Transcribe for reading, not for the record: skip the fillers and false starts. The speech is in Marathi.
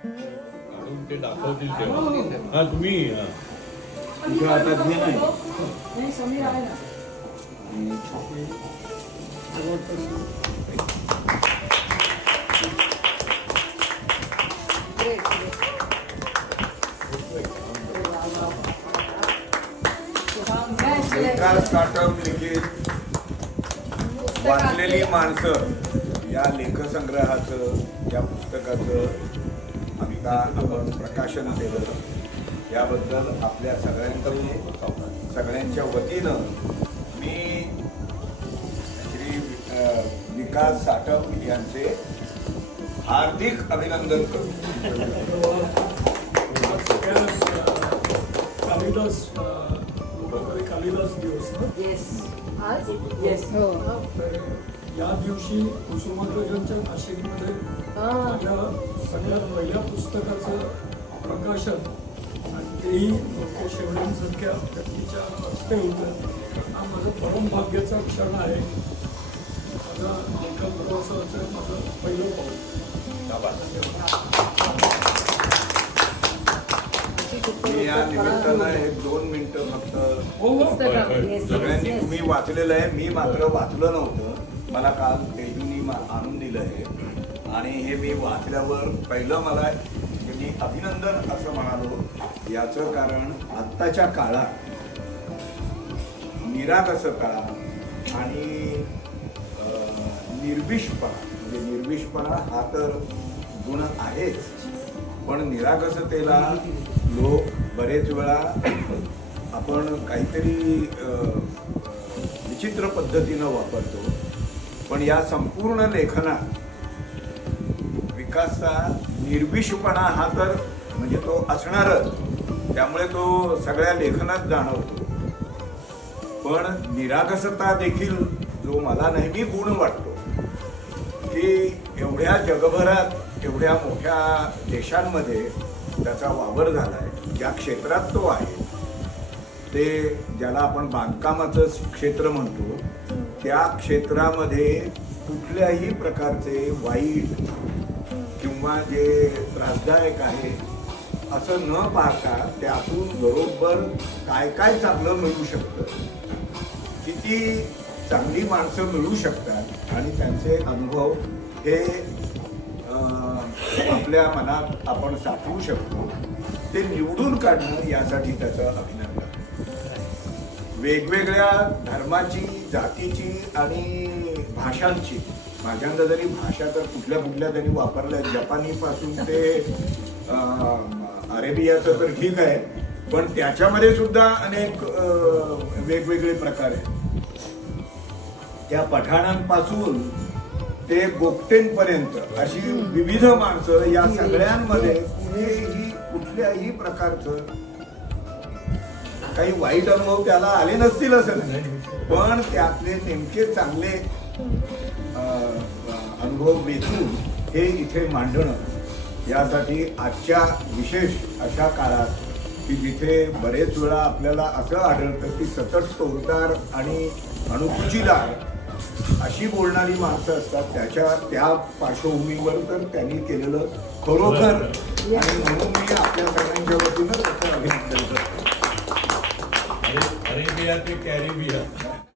ते दाखवतील तेव्हा. हा तुम्ही आता घे नाही समीर आहे ना. विकास स्टार्टअप लिखित वाचलेली माणसं या लेखसंग्रहाचं या पुस्तकाचं आता आपण प्रकाशन केलं याबद्दल आपल्या सगळ्यांच्या वतीनं मी श्री विकास साटप यांचे हार्दिक अभिनंदन करतो. कालिदास दिवस ना. या दिवशी कुसुमाग्रजांच्या भाषेमध्ये माझ्या सगळ्यात पहिल्या पुस्तकाचं प्रकाशन आणि तेही शेवड्यांसारख्या व्यक्तीच्या हस्ते होतं. हा माझं परम भाग्याचा क्षण आहे. माझा लेखन प्रवासाचं माझं पहिलं पाऊल. मी या निमित्तानं एक 2 मिनिटं फक्त सगळ्यांनी तुम्ही वाचलेलं आहे, मी मात्र वाचलं नव्हतं. मला काल तेजूनी आणून दिलं आहे आणि हे मी वाचल्यावर पहिलं मला मी अभिनंदन असं म्हणालो. याचं कारण आत्ताच्या काळात निरागसता आणि निर्विषपणा म्हणजे निर्विषपणा हा तर गुण आहेच, पण निरागसतेला लोक बरेच वेळा आपण काहीतरी विचित्र पद्धतीनं वापरतो. पण या संपूर्ण लेखनात विकासचा निर्विषपणा हा तर म्हणजे तो असणारच, त्यामुळे तो सगळ्या लेखनात जाणवतो. पण निरागसता देखील जो मला नेहमी गुण वाटतो की एवढ्या जगभरात एवढ्या मोठ्या देशांमध्ये त्याचा वावर झाला आहे. ज्या क्षेत्रात तो आहे ते ज्याला आपण बांधकामाचं क्षेत्र म्हणतो, त्या क्षेत्रामध्ये कुठल्याही प्रकारचे वाईट किंवा जे त्रासदायक आहे असं न पाहता त्यातून बरोबर काय काय चांगलं मिळू शकतं, किती चांगली माणसं मिळू शकतात आणि त्यांचे अनुभव हे आपल्या मनात आपण साठवू शकतो, ते निवडून काढणं यासाठी त्याचं अभिनंदन. वेगवेगळ्या धर्माची, जातीची आणि भाषांची, माझ्यांदा जरी भाषा तर कुठल्या त्यांनी वापरल्या, जपानीपासून ते अरेबियाचं तर ठीक आहे, पण त्याच्यामध्ये सुद्धा अनेक वेगवेगळे प्रकार आहेत. त्या पठाणांपासून ते गोपटेंपर्यंत अशी विविध माणसं या सगळ्यांमध्ये कुठल्याही प्रकारचं काही वाईट अनुभव त्याला आले नसतील असं नाही, पण त्यातले नेमके चांगले अनुभव वेचून हे इथे मांडणं यासाठी आजच्या विशेष अशा काळात की जिथे बरेच वेळा आपल्याला असं आढळतं की सतत तोडदार आणि अणुकुचीदार अशी बोलणारी माणसं असतात, त्या पार्श्वभूमीवर तर त्यांनी केलेलं खरोखर आणि म्हणून मी आपल्या सगळ्यांच्या वतीनं त्याचं अभिनंदन करतो. अरेबिया ते कॅरिबिया